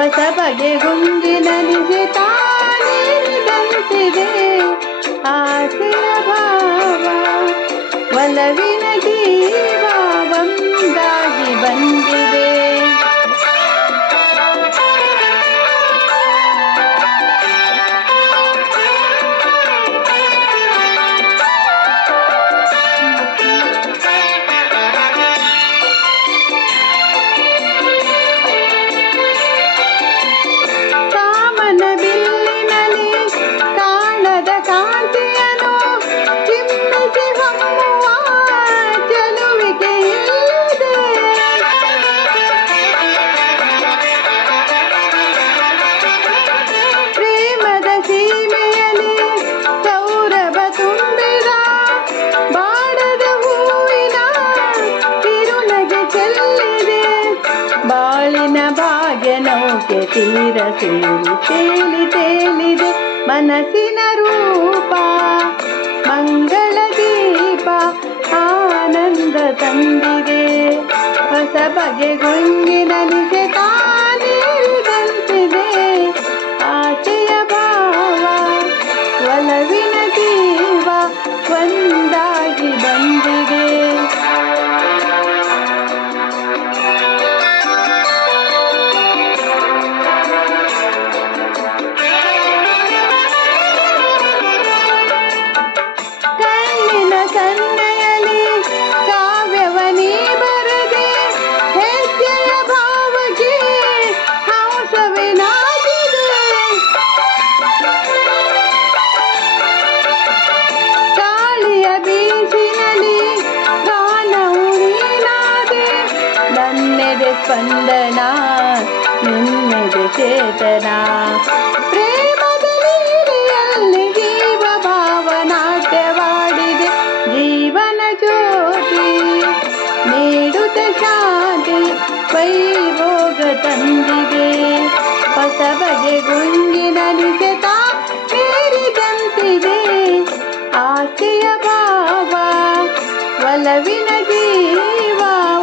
ಹೊಸ ಬಗೆ ಗುಂಗಿನಲಿಗೆ ತಾನೇರಿದಂತಿದೆ ಆಸೆಯ ಭಾವ ಒಲವಿನ ಜೀವ ಒಂದಾಗಿ ಬಂದಿದೆ. ಬಾಳಿನ ಭಾಗ್ಯ ನೌಕೆ ತೀರ ಸೇರಿ ತೇಲಿ ತೇಲಿದೆ ಮನಸ್ಸಿನ ರೂಪ ಮಂಗಳ ದೀಪ ಆನಂದ ತಂದಿದೆ. ಹೊಸ ಬಗೆ ಗುಂಗಿನಲಿಗೆ ತಾನೇರಿದಂತಿದೆ ಆಸೆಯ ಭಾವ ಒಲವಿನ ಜೀವ ಒಂದಾಗಿ ಬಂದಿದೆ. ಸನ್ನೆಯಲಿ ಕಾವ್ಯವನಿ ಬರದೆ ಹೆಜ್ಜೆಯ ಭಾವಕ್ಕೆ ಹಂಸವೇ ನಾಚಿದೆ. ಗಾಳಿಯ ಬೀಸಿನಲಿ ಗಾನವು ನೀನಾದೆ ನನ್ನೆದೆ ಸ್ಪಂದನ ನಿನ್ನೆದೆ ಚೇತನ. ಪ್ರೇಮದ ಲೀಲೆಯಲ್ಲಿ ಜೀವ ಭಾವನಾಟ್ಯವಾಡಿದೆ ಜೀವನ ಜ್ಯೋತಿ ನೀಡುತ್ತ ಶಾಂತಿ ವೈಭೋಗ ತಂದಿದೆ. ಹೊಸ ಬಗೆ ಗುಂಗಿನಲಿಗೆ ತಾನೇರಿದಂತಿದೆ ಆಸೆಯ ಭಾವ ಒಲವಿನ ಜೀವ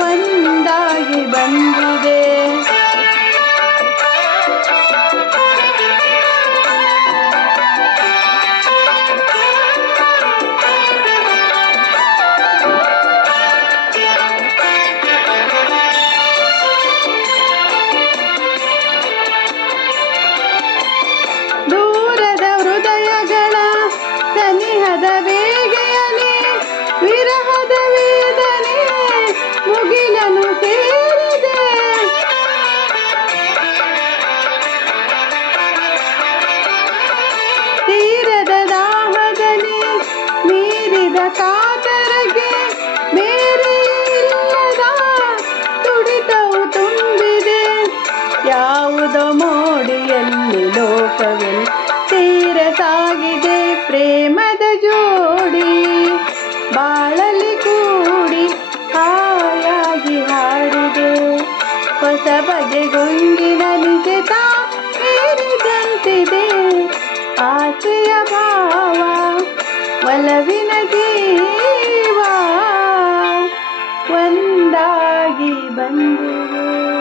ಒಂದಾಗಿ ಬಂದಿದೆ. ಸನಿಹದ ಬೇಗೆಯಲಿ ವಿರಹದ ವೇದನೆ ಮುಗಿಲನು ಸೇರಿದೆ. ತೀರದ ದಾಹದಲ್ಲಿ ಮೀರಿದ ಕಾತರಗೆ ಮೇರೆಯಿಲ್ಲದ ತುಡಿತವು ತುಂಬಿದೆ. ಯಾವುದೋ ಮೋಡಿಯಲ್ಲಿ ಲೋಕವೆಲ್ಲ ತೀರ ಸಾಗಿದೆ ಪ್ರೇಮದ ಜೋಡಿ ಬಾಳಲಿ ಕೂಡಿ ಹಾಯಾಗಿ ಹಾಡಿದೆ. ಹೊಸ ಬಗೆ ಗುಂಗಿನಲಿಗೆ ತಾನೇರಿದಂತಿದೆ ಆಸೆಯ ಭಾವ ಒಲವಿನ ಜೀವ ಒಂದಾಗಿ ಬಂದಿದೆ.